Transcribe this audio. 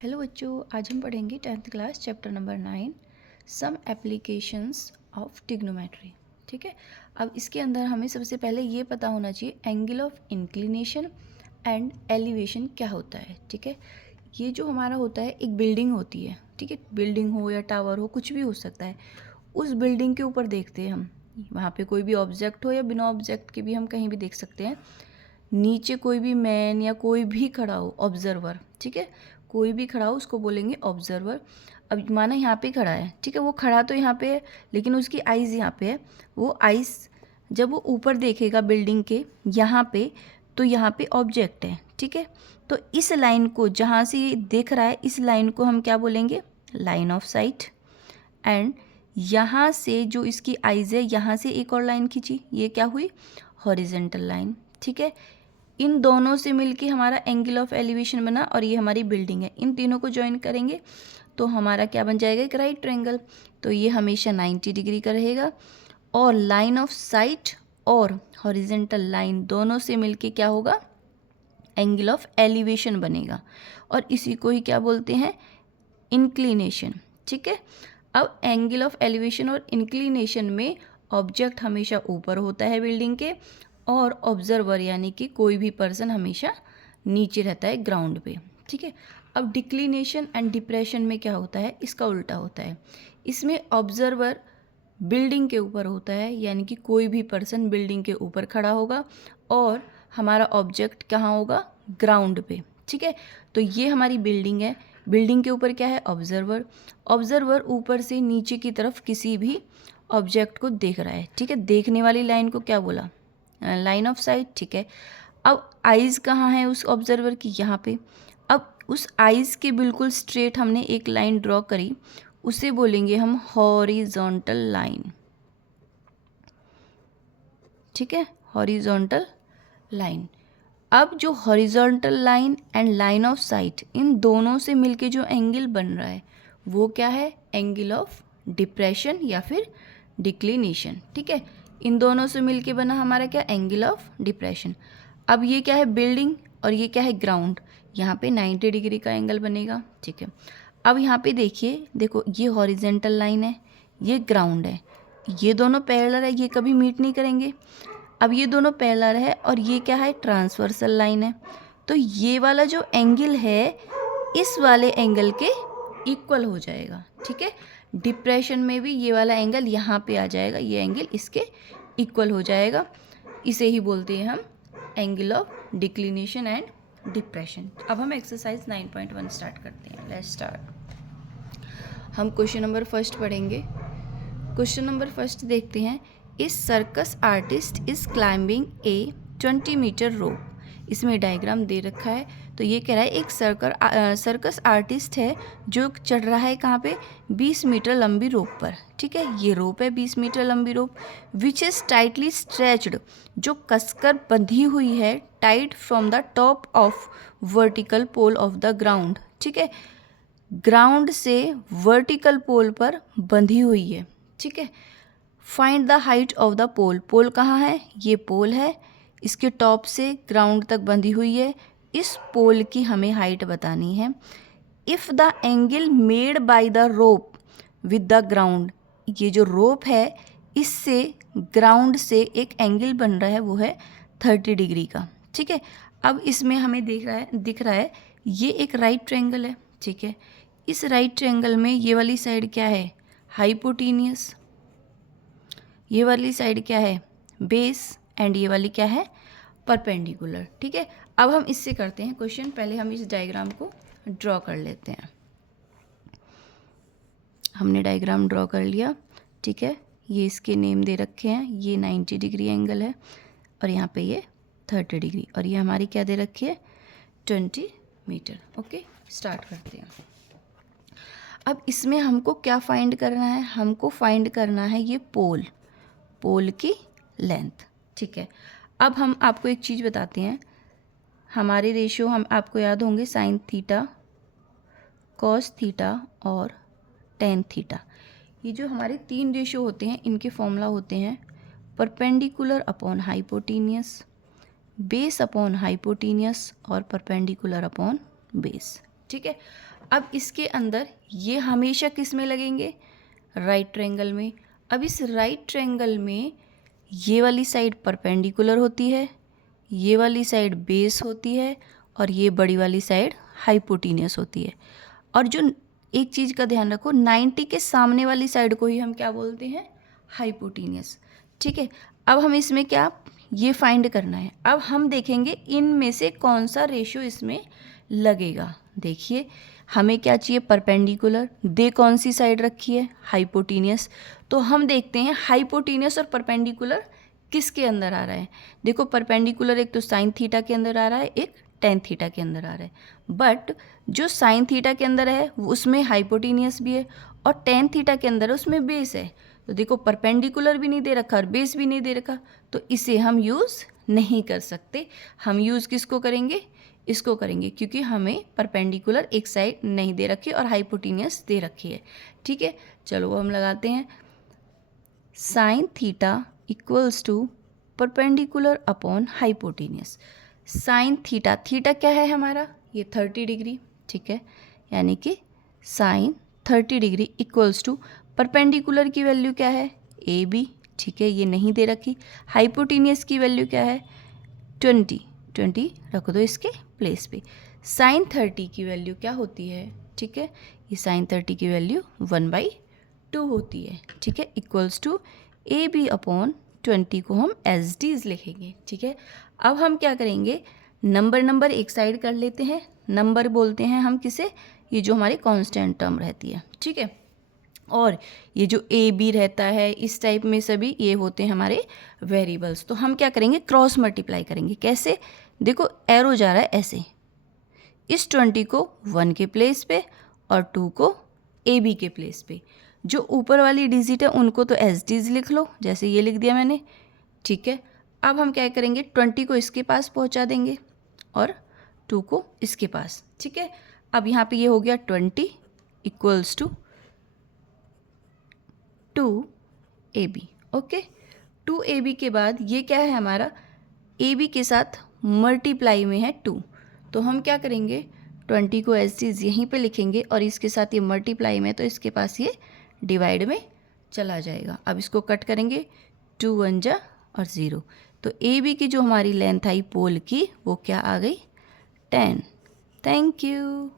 Hello बच्चों, आज हम पढ़ेंगे 10th class chapter number 9 some applications of trigonometry. ठीक है। अब इसके अंदर हमें सबसे पहले ये पता होना चाहिए angle of inclination and elevation क्या होता है। ठीक है। ये जो हमारा होता है, एक बिल्डिंग होती है। ठीक है। बिल्डिंग हो या टावर हो, कुछ भी हो सकता है। उस बिल्डिंग के ऊपर देखते हैं हम, वहाँ पे कोई भी ऑब्जेक्ट हो या बिना ऑब्जेक्ट के भी हम कहीं भी देख सकते हैं। नीचे कोई भी मैन या कोई भी खड़ा हो, ऑब्जर्वर। ठीक है। कोई भी खड़ा हो उसको बोलेंगे ऑब्जर्वर। अब माना यहाँ पे खड़ा है, ठीक है, वो खड़ा तो यहाँ पे है लेकिन उसकी आइज़ यहाँ पे है। वो आइज़ जब वो ऊपर देखेगा बिल्डिंग के यहाँ पे, तो यहाँ पे ऑब्जेक्ट है। ठीक है। तो इस लाइन को, जहाँ से ये देख रहा है, इस लाइन को हम क्या बोलेंगे? Line of site. एंड यहाँ से जो इसकी आइज़ है, यहाँ से एक और लाइन खींची, ये क्या हुई? Horizontal line. ठीक है। इन दोनों से मिलके हमारा एंगल ऑफ एलिवेशन बना और ये हमारी बिल्डिंग है। इन तीनों को ज्वाइन करेंगे तो हमारा क्या बन जाएगा? एक राइट ट्रायंगल। तो ये हमेशा 90 डिग्री का रहेगा। और लाइन ऑफ साइट और हॉरिजेंटल लाइन दोनों से मिलके क्या होगा? एंगल ऑफ एलिवेशन बनेगा। और इसी को ही क्या बोलते हैं? इंक्लिनेशन। ठीक है। अब एंगल ऑफ एलिवेशन और इंक्लिनेशन में ऑब्जेक्ट हमेशा ऊपर होता है बिल्डिंग के, और ऑब्जर्वर यानी कि कोई भी पर्सन हमेशा नीचे रहता है, ग्राउंड पे। ठीक है। अब डिक्लिनेशन एंड डिप्रेशन में क्या होता है? इसका उल्टा होता है। इसमें ऑब्जर्वर बिल्डिंग के ऊपर होता है, यानी कि कोई भी पर्सन बिल्डिंग के ऊपर खड़ा होगा और हमारा ऑब्जेक्ट कहाँ होगा? ग्राउंड पे। ठीक है। तो ये हमारी बिल्डिंग है। बिल्डिंग के ऊपर क्या है? ऑब्जर्वर। ऑब्जर्वर ऊपर से नीचे की तरफ किसी भी ऑब्जेक्ट को देख रहा है। ठीक है। देखने वाली लाइन को क्या बोला? Line of site. ठीक है। अब आइज़ कहाँ है उस ऑब्जर्वर की? यहाँ पे। अब उस आइज़ के बिल्कुल स्ट्रेट हमने एक लाइन ड्रॉ करी, उसे बोलेंगे हम हॉरिजॉन्टल लाइन। ठीक है। Horizontal line. अब जो horizontal line and line of sight, इन दोनों से मिलके जो एंगल बन रहा है वो क्या है? एंगल ऑफ डिप्रेशन या फिर डिक्लिनेशन। ठीक है। इन दोनों से मिलके बना हमारा क्या? Angle of depression. अब ये क्या है? बिल्डिंग, और ये क्या है? ग्राउंड। यहाँ पे 90 डिग्री का एंगल बनेगा। ठीक है। अब यहाँ पे देखिए, देखो ये हॉरिजेंटल लाइन है, ये ग्राउंड है, ये दोनों पैरेलल है, ये कभी मीट नहीं करेंगे। अब ये दोनों पैरेलल है और ये क्या है? ट्रांसवर्सल लाइन है। तो ये वाला जो एंगल है इस वाले एंगल के इक्वल हो जाएगा। ठीक है। डिप्रेशन में भी ये वाला एंगल यहाँ पे आ जाएगा, ये एंगल इसके इक्वल हो जाएगा। इसे ही बोलते हैं हम angle of declination and depression. अब हम एक्सरसाइज 9.1 स्टार्ट करते हैं। Let's start. हम क्वेश्चन नंबर फर्स्ट पढ़ेंगे। क्वेश्चन नंबर फर्स्ट देखते हैं। इस circus artist is climbing a 20 metre rope. इसमें डायग्राम दे रखा है। तो ये कह रहा है एक सर्कस आर्टिस्ट है जो चढ़ रहा है कहाँ पे? 20 मीटर लंबी रोप पर। ठीक है। ये रोप है 20 मीटर लंबी rope, which is tightly stretched, जो कसकर बंधी हुई है, tight from the top of vertical pole of the ground. ठीक है। ग्राउंड से वर्टिकल पोल पर बंधी हुई है। ठीक है। Find the height of the pole. Pole कहाँ है? ये पोल है, इसके टॉप से ग्राउंड तक बंधी हुई है। इस पोल की हमें हाइट बतानी है। If the angle made by the rope with the ground, ये जो रोप है इससे ग्राउंड से एक एंगल बन रहा है, वो है 30 डिग्री का। ठीक है। अब इसमें हमें दिख रहा है ये एक राइट ट्रायंगल है। ठीक है। इस राइट ट्रायंगल में ये वाली साइड क्या है? हाइपोटेनियस। ये वाली साइड क्या है? बेस। एंड ये वाली क्या है? परपेंडिकुलर। ठीक है। अब हम इससे करते हैं क्वेश्चन। पहले हम इस डायग्राम को ड्रॉ कर लेते हैं। हमने डायग्राम ड्रॉ कर लिया। ठीक है। ये इसके नेम दे रखे हैं। ये 90 डिग्री एंगल है और यहाँ पे ये 30 डिग्री, और ये हमारी क्या दे रखी है? 20 मीटर। ओके, स्टार्ट करते हैं। अब इसमें हमको क्या फाइंड करना है? हमको फाइंड करना है ये पोल की लेंथ। ठीक है। अब हम आपको एक चीज़ बताते हैं। हमारे रेशियो हम आपको याद होंगे, साइन थीटा, कॉस थीटा और टेन थीटा। ये जो हमारे 3 रेशियो होते हैं, इनके फॉर्मूला होते हैं perpendicular upon hypotenuse, base upon hypotenuse और परपेंडिकुलर अपॉन बेस। ठीक है। अब इसके अंदर ये हमेशा किस में लगेंगे, राइट ट्रायंगल में। अब इस राइट ट्रायंगल में ये वाली साइड परपेंडिकुलर होती है, ये वाली साइड बेस होती है और ये बड़ी वाली साइड हाइपोटेन्यूस होती है। और जो एक चीज़ का ध्यान रखो, 90 के सामने वाली साइड को ही हम क्या बोलते हैं, हाइपोटेन्यूस। ठीक है। अब हम इसमें क्या, ये फाइंड करना है। अब हम देखेंगे इनमें से कौन सा रेशियो इसमें लगेगा। देखिए हमें क्या चाहिए, परपेंडिकुलर, दे कौन सी साइड रखी है, हाइपोटेन्यूस। तो हम देखते हैं हाइपोटेन्यूस और परपेंडिकुलर किसके अंदर आ रहा है। देखो परपेंडिकुलर एक तो साइन थीटा के अंदर आ रहा है, एक टेन थीटा के अंदर आ रहा है। बट जो साइन थीटा के अंदर है उसमें हाइपोटेन्यूस भी है और टेन थीटा के अंदर है उसमें बेस है। तो देखो परपेंडिकुलर भी नहीं दे रखा और बेस भी नहीं दे रखा, तो इसे हम यूज़ नहीं कर सकते। हम यूज़ किसको करेंगे, इसको करेंगे, क्योंकि हमें परपेंडिकुलर एक साइड नहीं दे रखी और हाइपोटेन्यूस दे रखी है। ठीक है, चलो वो हम लगाते हैं। Sine theta equals to perpendicular upon hypotenuse. Sine theta, theta क्या है हमारा, ये 30 डिग्री। ठीक है, यानी कि sine 30 degree equals to perpendicular की वैल्यू क्या है, ए बी। ठीक है, ये नहीं दे रखी। हाइपोटेन्यूस की वैल्यू क्या है, 20 रख दो इसके प्लेस पे। साइन 30 की वैल्यू क्या होती है, ठीक है, ये साइन 30 की वैल्यू 1/2 होती है। ठीक है, equals to A B upon 20 को हम एज डीज लिखेंगे। ठीक है, अब हम क्या करेंगे, नंबर एक साइड कर लेते हैं। नंबर बोलते हैं हम किसे, ये जो हमारी कांस्टेंट टर्म रहती है। ठीक है, और ये जो ए बी रहता है इस टाइप में सभी ये होते हैं हमारे वेरिएबल्स। तो हम क्या करेंगे, क्रॉस मल्टीप्लाई करेंगे। कैसे, देखो एरो जा रहा है ऐसे, इस 20 को 1 के प्लेस पे और 2 को ए बी के प्लेस पे। जो ऊपर वाली डिजिट है उनको तो एस डीज लिख लो, जैसे ये लिख दिया मैंने। ठीक है, अब हम क्या करेंगे, 20 को इसके पास पहुंचा देंगे और 2 को इसके पास। ठीक है, अब यहाँ पे ये हो गया 20 equals to 2ab। Okay, 2ab के बाद ये क्या है हमारा, ab के साथ मल्टीप्लाई में है 2। तो हम क्या करेंगे, 20 को एज इज यहीं पे लिखेंगे और इसके साथ ये मल्टीप्लाई में, तो इसके पास ये डिवाइड में चला जाएगा। अब इसको कट करेंगे, 2 1 जा और 0। तो AB की जो हमारी लेंथ आई पोल की वो क्या आ गई, 10। Thank you.